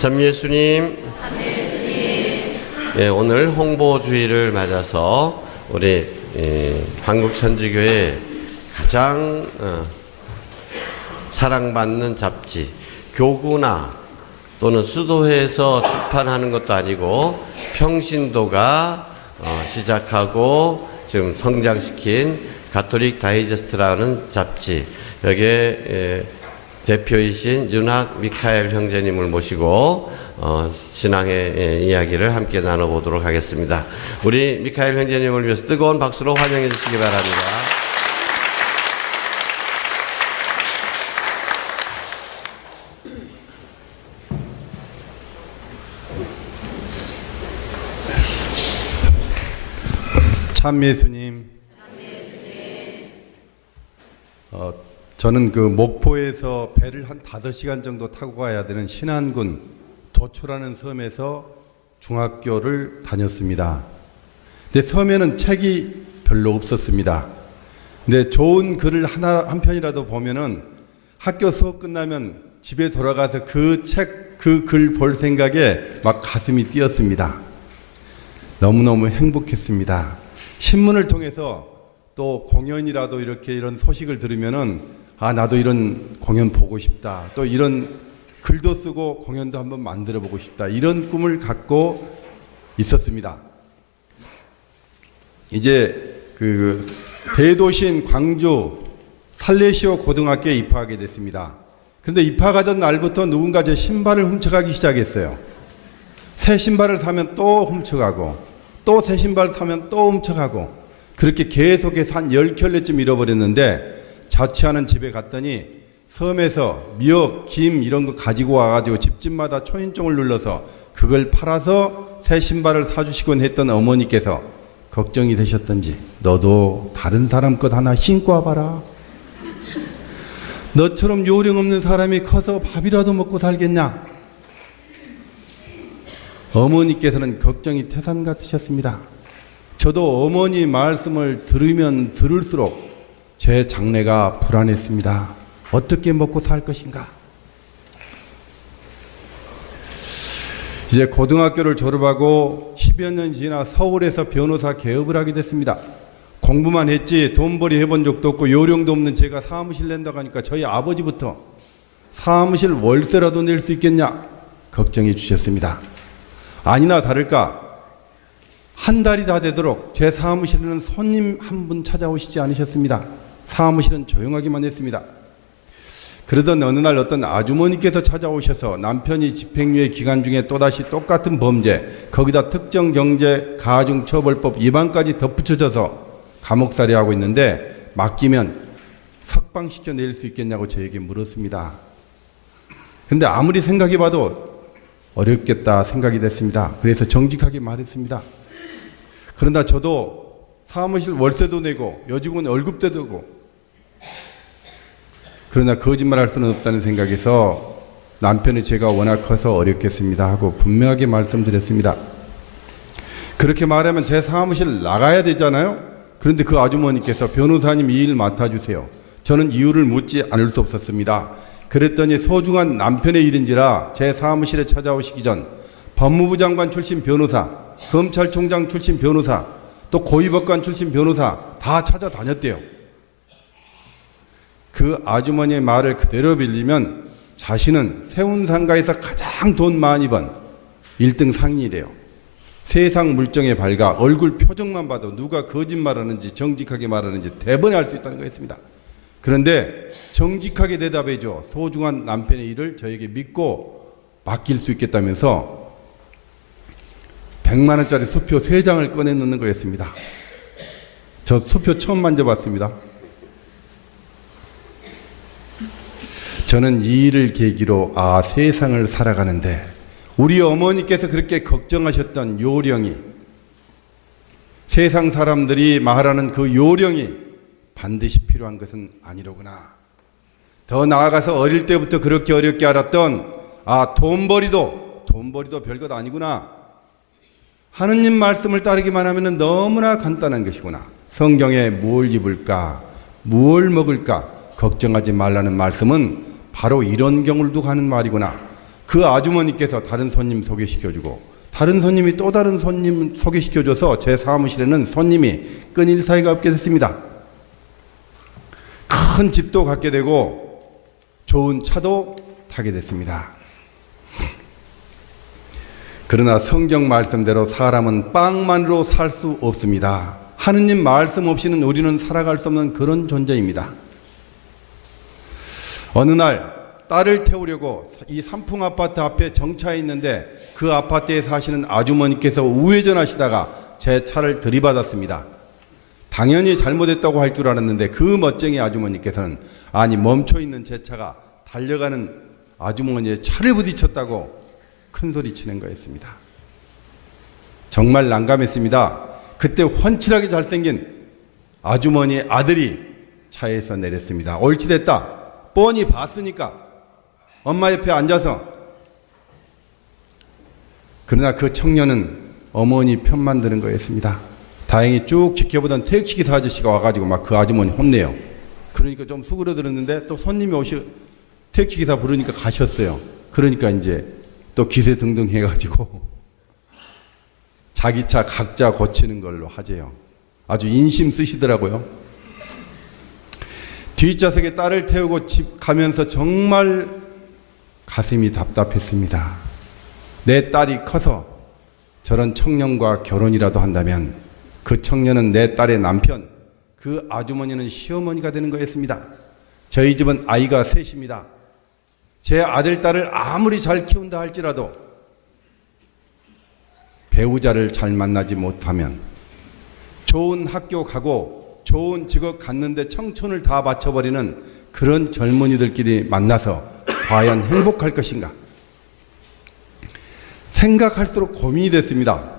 참 예수님. 예, 오늘 홍보주의를 맞아서 우리 한국천주교회 가장 사랑받는 잡지 교구나 또는 수도회에서 출판하는 것도 아니고 평신도가 시작하고 지금 성장시킨 가톨릭 다이제스트라는 잡지, 여기에 대표이신 윤학 미카엘 형제님을 모시고 신앙의 이야기를 함께 나눠보도록 하겠습니다. 우리 미카엘 형제님을 위해서 뜨거운 박수로 환영해 주시기 바랍니다. 참 예수님. 저는 그 목포에서 배를 한 5시간 정도 타고 가야 되는 신안군 도초라는 섬에서 중학교를 다녔습니다. 근데 섬에는 책이 별로 없었습니다. 근데 좋은 글을 한 편이라도 보면은 학교 수업 끝나면 집에 돌아가서 그 책, 그 글 볼 생각에 막 가슴이 뛰었습니다. 너무너무 행복했습니다. 신문을 통해서 또 공연이라도 이렇게 이런 소식을 들으면은 나도 이런 공연 보고 싶다. 또 이런 글도 쓰고 공연도 한번 만들어 보고 싶다. 이런 꿈을 갖고 있었습니다. 이제 그 대도시인 광주 살레시오 고등학교에 입학하게 됐습니다. 그런데 입학하던 날부터 누군가 제 신발을 훔쳐가기 시작했어요. 새 신발을 사면 또 훔쳐가고 또 새 신발 사면 또 훔쳐가고 그렇게 계속해서 한 10켤레쯤 잃어버렸는데 자취하는 집에 갔더니 섬에서 미역, 김 이런 거 가지고 와가지고 집집마다 초인종을 눌러서 그걸 팔아서 새 신발을 사주시곤 했던 어머니께서 걱정이 되셨던지 너도 다른 사람 것 하나 신고 와봐라. 너처럼 요령 없는 사람이 커서 밥이라도 먹고 살겠냐. 어머니께서는 걱정이 태산 같으셨습니다. 저도 어머니 말씀을 들으면 들을수록 제 장래가 불안했습니다. 어떻게 먹고 살 것인가. 이제 고등학교를 졸업하고 10여 년 지나 서울에서 변호사 개업을 하게 됐습니다. 공부만 했지 돈벌이 해본 적도 없고 요령도 없는 제가 사무실 낸다고 하니까 저희 아버지부터 사무실 월세라도 낼 수 있겠냐 걱정해 주셨습니다. 아니나 다를까 한 달이 다 되도록 제 사무실에는 손님 한 분 찾아오시지 않으셨습니다. 사무실은 조용하기만 했습니다. 그러던 어느 날 어떤 아주머니께서 찾아오셔서 남편이 집행유예 기간 중에 또다시 똑같은 범죄, 거기다 특정경제 가중처벌법 위반까지 덧붙여져서 감옥살이 하고 있는데 맡기면 석방시켜 낼 수 있겠냐고 저에게 물었습니다. 그런데 아무리 생각해봐도 어렵겠다 생각이 됐습니다. 그래서 정직하게 말했습니다. 그러나 저도 사무실 월세도 내고 여직원 월급도 내고 그러나 거짓말할 수는 없다는 생각에서 남편이 제가 워낙 커서 어렵겠습니다 하고 분명하게 말씀드렸습니다. 그렇게 말하면 제 사무실 나가야 되잖아요. 그런데 그 아주머니께서 변호사님 이 일 맡아주세요. 저는 이유를 묻지 않을 수 없었습니다. 그랬더니 소중한 남편의 일인지라 제 사무실에 찾아오시기 전 법무부 장관 출신 변호사, 검찰총장 출신 변호사, 또 고위법관 출신 변호사 다 찾아다녔대요. 그 아주머니의 말을 그대로 빌리면 자신은 세운상가에서 가장 돈 많이 번 1등 상인이래요. 세상 물정에 밝아 얼굴 표정만 봐도 누가 거짓말하는지 정직하게 말하는지 대번에 알 수 있다는 거였습니다. 그런데 정직하게 대답해줘 소중한 남편의 일을 저에게 믿고 맡길 수 있겠다면서 100만 원짜리 수표 3장을 꺼내놓는 거였습니다. 저 수표 처음 만져봤습니다. 저는 이 일을 계기로 세상을 살아가는데 우리 어머니께서 그렇게 걱정하셨던 요령이 세상 사람들이 말하는 그 요령이 반드시 필요한 것은 아니로구나. 더 나아가서 어릴 때부터 그렇게 어렵게 알았던 돈벌이도 별것 아니구나. 하느님 말씀을 따르기만 하면 너무나 간단한 것이구나. 성경에 무엇을 입을까, 무엇을 먹을까 걱정하지 말라는 말씀은 바로 이런 경우를 두고 하는 말이구나. 그 아주머니께서 다른 손님 소개시켜주고 다른 손님이 또 다른 손님 소개시켜줘서 제 사무실에는 손님이 끊일 사이가 없게 됐습니다. 큰 집도 갖게 되고 좋은 차도 타게 됐습니다. 그러나 성경 말씀대로 사람은 빵만으로 살 수 없습니다. 하느님 말씀 없이는 우리는 살아갈 수 없는 그런 존재입니다. 어느 날 딸을 태우려고 이 삼풍 아파트 앞에 정차해 있는데 그 아파트에 사시는 아주머니께서 우회전하시다가 제 차를 들이받았습니다. 당연히 잘못했다고 할 줄 알았는데 그 멋쟁이 아주머니께서는 아니 멈춰 있는 제 차가 달려가는 아주머니의 차를 부딪혔다고 큰 소리 치는 거였습니다. 정말 난감했습니다. 그때 훤칠하게 잘생긴 아주머니의 아들이 차에서 내렸습니다. 옳지 됐다. 뻔히 봤으니까 엄마 옆에 앉아서. 그러나 그 청년은 어머니 편만 드는 거였습니다. 다행히 쭉 지켜보던 택시기사 아저씨가 와가지고 막 그 아주머니 혼내요. 그러니까 좀 수그러들었는데 또 손님이 택시기사 부르니까 가셨어요. 그러니까 이제 또 기세등등 해가지고 자기 차 각자 고치는 걸로 하재요. 아주 인심 쓰시더라고요. 뒷좌석에 딸을 태우고 집 가면서 정말 가슴이 답답했습니다. 내 딸이 커서 저런 청년과 결혼이라도 한다면 그 청년은 내 딸의 남편, 그 아주머니는 시어머니가 되는 거였습니다. 저희 집은 아이가 셋입니다. 제 아들, 딸을 아무리 잘 키운다 할지라도 배우자를 잘 만나지 못하면 좋은 학교 가고 좋은 직업 갖는데 청춘을 다 바쳐버리는 그런 젊은이들끼리 만나서 과연 행복할 것인가? 생각할수록 고민이 됐습니다.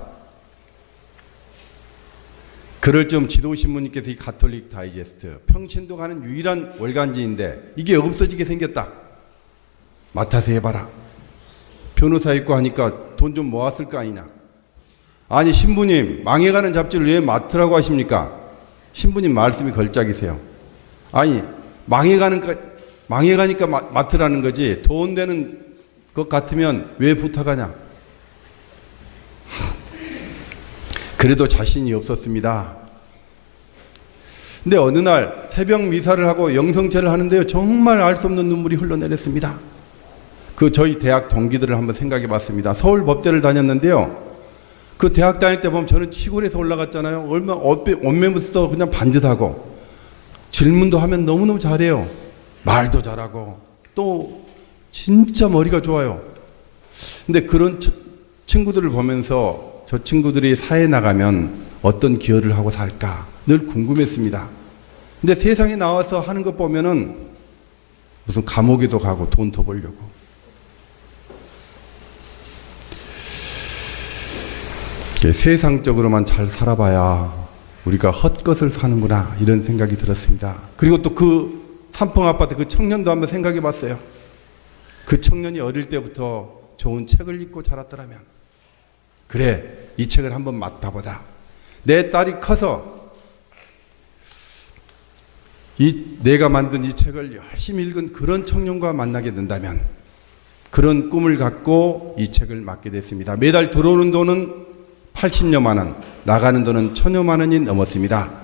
그럴 즈음 지도신문님께서 이 가톨릭 다이제스트 평신도 가는 유일한 월간지인데 이게 없어지게 생겼다. 맡아서 해봐라. 변호사 있고 하니까 돈 좀 모았을 거 아니냐. 아니 신부님 망해가는 잡지를 왜 맡으라고 하십니까? 신부님 말씀이 걸작이세요. 아니 망해가니까 맡으라는 거지 돈 되는 것 같으면 왜 부탁하냐. 그래도 자신이 없었습니다. 근데 어느 날 새벽 미사를 하고 영성체를 하는데요. 정말 알 수 없는 눈물이 흘러내렸습니다. 그 저희 대학 동기들을 한번 생각해 봤습니다. 서울 법대를 다녔는데요. 그 대학 다닐 때 보면 저는 시골에서 올라갔잖아요. 얼마 옷매무새도 그냥 반듯하고 질문도 하면 너무너무 잘해요. 말도 잘하고 또 진짜 머리가 좋아요. 근데 그런 친구들을 보면서 저 친구들이 사회에 나가면 어떤 기여를 하고 살까 늘 궁금했습니다. 근데 세상에 나와서 하는 것 보면은 무슨 감옥에도 가고 돈 더 벌려고. 세상적으로만 잘 살아봐야 우리가 헛것을 사는구나 이런 생각이 들었습니다. 그리고 또 그 삼풍 아파트 그 청년도 한번 생각해 봤어요. 그 청년이 어릴 때부터 좋은 책을 읽고 자랐더라면 그래 이 책을 한번 맡아보자. 내 딸이 커서 내가 만든 이 책을 열심히 읽은 그런 청년과 만나게 된다면 그런 꿈을 갖고 이 책을 맡게 됐습니다. 매달 들어오는 돈은 80여만 원, 나가는 돈은 1000여만 원이 넘었습니다.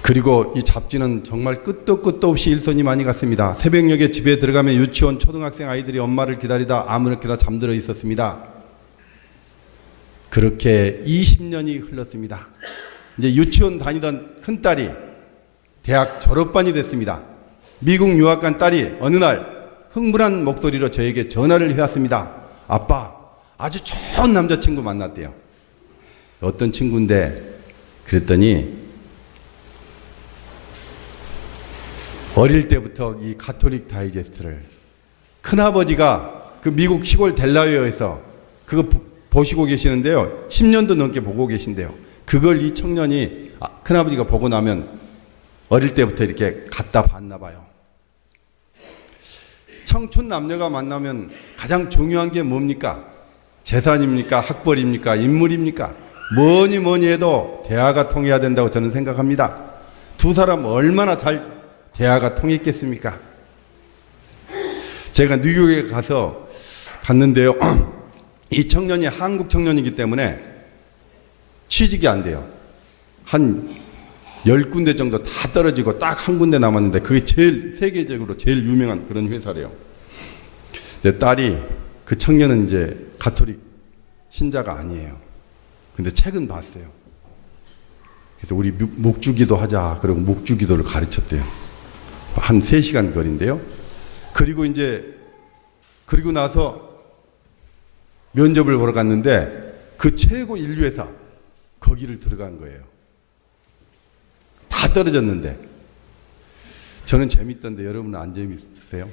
그리고 이 잡지는 정말 끝도 없이 일손이 많이 갔습니다. 새벽녘에 집에 들어가면 유치원 초등학생 아이들이 엄마를 기다리다 아무렇게나 잠들어 있었습니다. 그렇게 20년이 흘렀습니다. 이제 유치원 다니던 큰딸이 대학 졸업반이 됐습니다. 미국 유학 간 딸이 어느 날 흥분한 목소리로 저에게 전화를 해왔습니다. 아빠, 아주 좋은 남자친구 만났대요. 어떤 친구인데 그랬더니 어릴 때부터 이 가톨릭 다이제스트를 큰아버지가 그 미국 시골 델라웨어에서 그거 보시고 계시는데요. 10년도 넘게 보고 계신데요. 그걸 이 청년이 큰아버지가 보고 나면 어릴 때부터 이렇게 갖다 봤나 봐요. 청춘 남녀가 만나면 가장 중요한 게 뭡니까? 재산입니까? 학벌입니까? 인물입니까? 뭐니 해도 대화가 통해야 된다고 저는 생각합니다. 두 사람 얼마나 잘 대화가 통했겠습니까? 제가 뉴욕에 갔는데요. 이 청년이 한국 청년이기 때문에 취직이 안 돼요. 한 10군데 정도 다 떨어지고 딱 한 군데 남았는데 그게 세계적으로 제일 유명한 그런 회사래요. 내 딸이, 그 청년은 이제 가톨릭 신자가 아니에요. 근데 책은 봤어요. 그래서 우리 묵주기도 하자. 그러고 묵주기도를 가르쳤대요. 한 3시간 거리인데요. 그리고 나서 면접을 보러 갔는데 그 최고 인류회사 거기를 들어간 거예요. 다 떨어졌는데. 저는 재밌던데 여러분은 안 재밌으세요?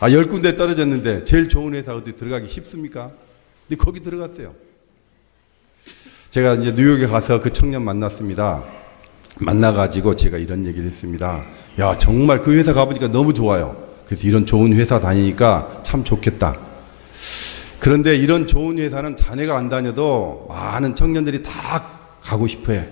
10군데 떨어졌는데 제일 좋은 회사 어디 들어가기 쉽습니까? 근데 거기 들어갔어요. 제가 이제 뉴욕에 가서 그 청년 만났습니다. 만나가지고 제가 이런 얘기를 했습니다. 야, 정말 그 회사 가보니까 너무 좋아요. 그래서 이런 좋은 회사 다니니까 참 좋겠다. 그런데 이런 좋은 회사는 자네가 안 다녀도 많은 청년들이 다 가고 싶어 해.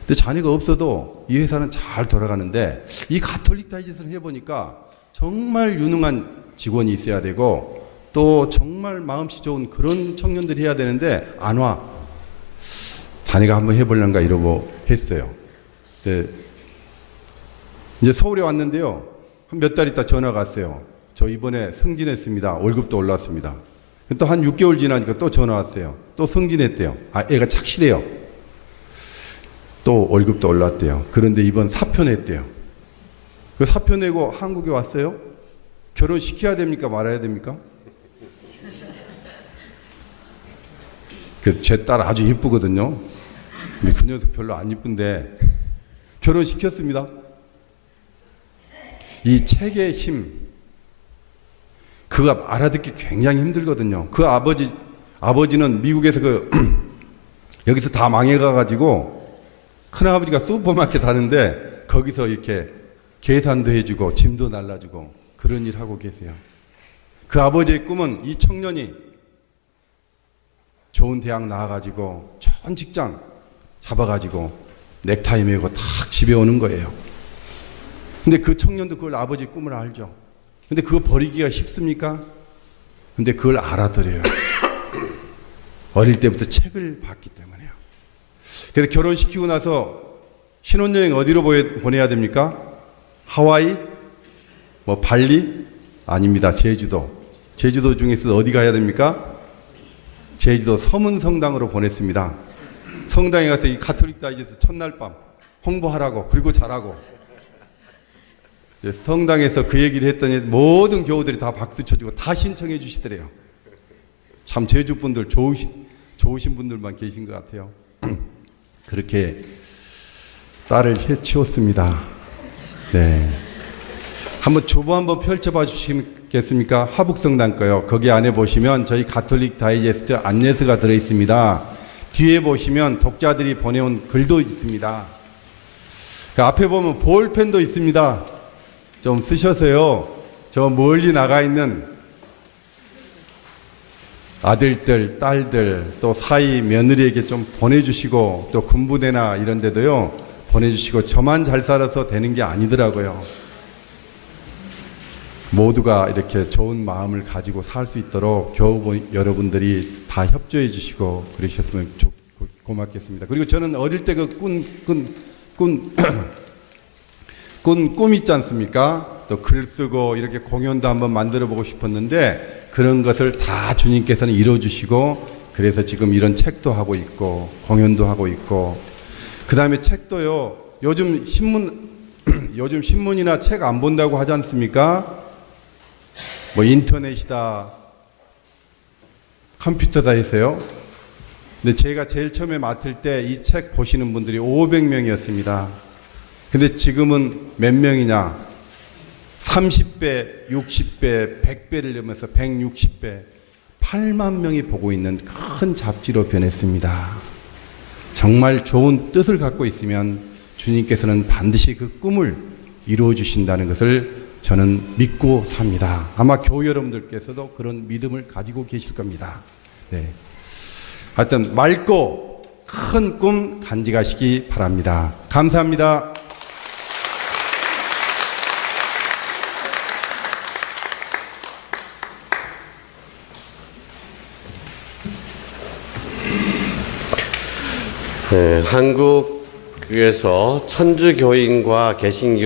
근데 자네가 없어도 이 회사는 잘 돌아가는데 이 가톨릭 다이제스트를 해보니까 정말 유능한 직원이 있어야 되고 또 정말 마음씨 좋은 그런 청년들이 해야 되는데 안 와. 자네가 한번 해볼란가 이러고 했어요. 이제 서울에 왔는데요. 한 몇 달 있다 전화가 왔어요. 저 이번에 승진했습니다. 월급도 올랐습니다. 또 한 6개월 지나니까 또 전화 왔어요. 또 승진했대요. 애가 착실해요. 또 월급도 올랐대요. 그런데 이번 사표 냈대요. 그 사표 내고 한국에 왔어요. 결혼시켜야 됩니까? 말아야 됩니까? 제 딸 아주 이쁘거든요. 근데 그 녀석 별로 안 이쁜데 결혼시켰습니다. 이 책의 힘, 그가 알아듣기 굉장히 힘들거든요. 그 아버지는 미국에서 여기서 다 망해가가지고 큰아버지가 슈퍼마켓 하는데 거기서 이렇게 계산도 해주고 짐도 날라주고 그런 일 하고 계세요. 그 아버지의 꿈은 이 청년이 좋은 대학 나와가지고 좋은 직장 잡아가지고 넥타이 메고 탁 집에 오는 거예요. 근데 그 청년도 그걸 아버지의 꿈을 알죠. 근데 그거 버리기가 쉽습니까? 근데 그걸 알아들어요. 어릴 때부터 책을 봤기 때문에요. 그래서 결혼시키고 나서 신혼여행 어디로 보내야 됩니까? 하와이? 발리? 아닙니다. 제주도. 제주도 중에서 어디 가야 됩니까? 제주도 서문성당으로 보냈습니다. 성당에 가서 이 가톨릭 다이제스트 첫날 밤 홍보하라고, 그리고 잘하고. 성당에서 그 얘기를 했더니 모든 교우들이 다 박수 쳐주고 다 신청해 주시더래요. 참 제주 분들 좋으신 분들만 계신 것 같아요. 그렇게 딸을 해치웠습니다. 네. 한번 주보 한번 펼쳐봐 주시겠습니까? 화북성당 거요. 거기 안에 보시면 저희 가톨릭 다이제스트 안내서가 들어 있습니다. 뒤에 보시면 독자들이 보내온 글도 있습니다. 그 앞에 보면 볼펜도 있습니다. 좀 쓰셔서요. 저 멀리 나가 있는 아들들, 딸들, 또 사위 며느리에게 좀 보내주시고 또 군부대나 이런 데도요. 보내주시고 저만 잘 살아서 되는 게 아니더라고요. 모두가 이렇게 좋은 마음을 가지고 살 수 있도록 교우 여러분들이 다 협조해 주시고 그러셨으면 고맙겠습니다. 그리고 저는 어릴 때 그 꿈 있지 않습니까? 또 글 쓰고 이렇게 공연도 한번 만들어 보고 싶었는데 그런 것을 다 주님께서는 이루어 주시고 그래서 지금 이런 책도 하고 있고 공연도 하고 있고 그 다음에 책도요. 요즘 신문이나 책 안 본다고 하지 않습니까? 인터넷이다, 컴퓨터다 해서요. 근데 제가 제일 처음에 맡을 때 이 책 보시는 분들이 500명이었습니다. 근데 지금은 몇 명이냐? 30배, 60배, 100배를 넘어서 160배, 8만 명이 보고 있는 큰 잡지로 변했습니다. 정말 좋은 뜻을 갖고 있으면 주님께서는 반드시 그 꿈을 이루어 주신다는 것을 저는 믿고 삽니다. 아마 교우 여러분들께서도 그런 믿음을 가지고 계실 겁니다. 네. 하여튼 맑고 큰 꿈 간직하시기 바랍니다. 감사합니다. 한국에서 천주교인과 개신교